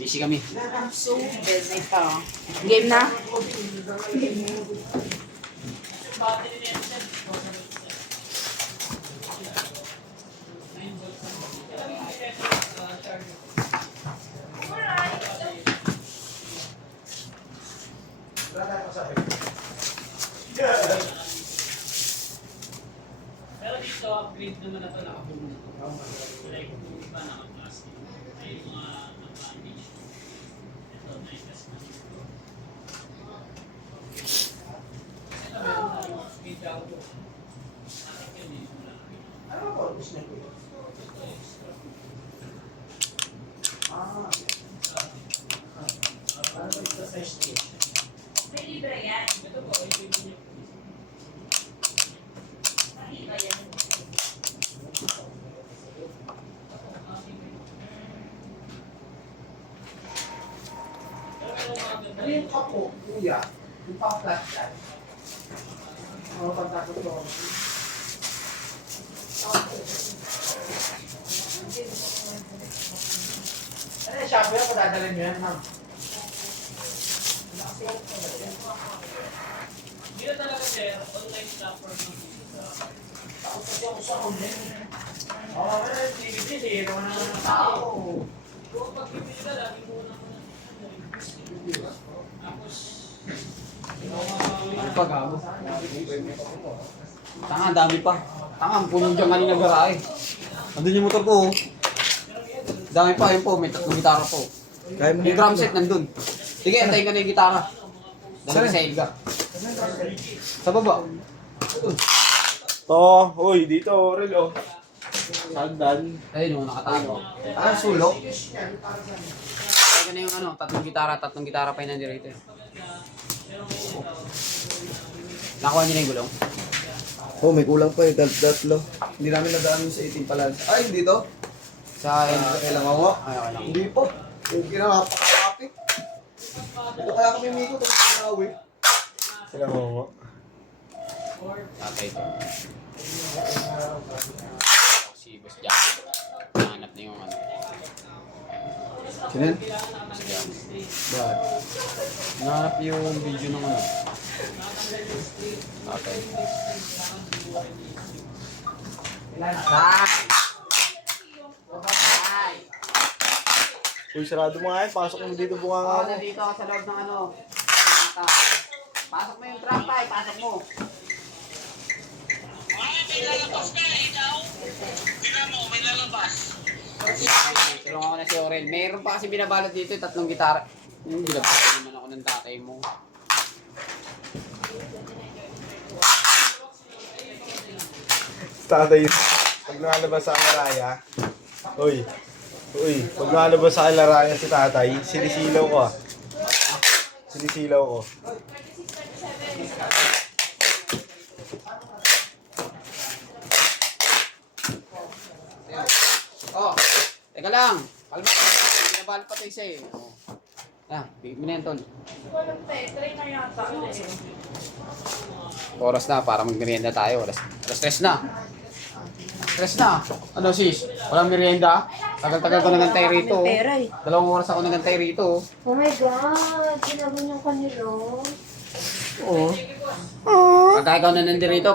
Busy kami. I'm so busy pa. Game na? Pero dito, upgrade naman na ito nakabuo. Like, iba naka-plastic. Ay, yung mga advantage. Ito, na-test na dito. Ito, meron tayo. Speed out. Nakit yun eh. Wala. Ano ba? Gusto niya ko yun? Ito, extra. Ano ba ito sa stage? May libre yan. Ito po, ito yung niya. Iba yan. Ano yung kapo, kuya? Yung pa-flat yan. Mga pagtakot ko. Ano yung shop yan? Padadalhin nyo yan, ma'am? Hindi na talaga, sir. Online platform ng dito. Takot kasi ako sa online. Oo, ano yung DVD? Zero na naman ang tao. Kung pag-ibig ka, lagi mo na tapos, Ano pa gago? Tanga, ang dami pa. Tanga, ang punong dyan kanina garahe. Nandun yung motor ko. Oh. Dami pa, yun po. May tatlong gitara po. Yung drum set nandun. Sige, antayin ka na yung gitara. Dalawa sa Elga. Sa baba. Uy, dito, Aurel, oh. Sandan. Ayun, nakatago. Ah, sulok. Kaya na yung ano, tatlong gitara pa yun nandito. Nakuha niyo na yung gulong? Oh, may kulang pa eh, tatlo. Hindi namin nadaan sa 18 pala. Ay, hindi to. Sa Elga. Kailangan ako. Ay, okay lang. Hindi po. Yung kinakapakapit. Ito kaya kami miko, tapos pinawi. Kailangan ako. Tatay ito. Si Boss Jackie. Nahanap na yung ano. Sinin? Boss Jackie. Bakit? Nahanap yung video ng ano. Tatay. Uy, sarado mo nga yan. Pasok mo dito bunga nga Oo, mo. nandito ako sa loob ng ano. mata. Pasok mo yung trap ay, pasok mo. may lalabas ka, ikaw. Tingnan mo, may lalabas. Tulungan ko na si Aurel. Meron pa kasi binabalot dito yung tatlong gitara. Binabasa naman ako ng tatay mo. Tatay, pag nakalabas sa Alaraya, uy, pag nakalabas sa Alaraya si tatay, sinisilaw ko ah. Sinisilaw ko. Oh, teka lang. Kalma ka lang. Binabalot pa ito isa eh. Oh. Ah, bigyan mo na yan, Tol. Walang tray na yata. Oras na para magmerienda tayo. Alas 3 na. Stress na. Ano sis? Walang merienda? Tagal-tagal ko nagantay rito. oh. Pera eh. 2 oras ako nagantay rito. Oh my God! Sinabi niyo kanilo. Oo. Pagka ikaw na nandito,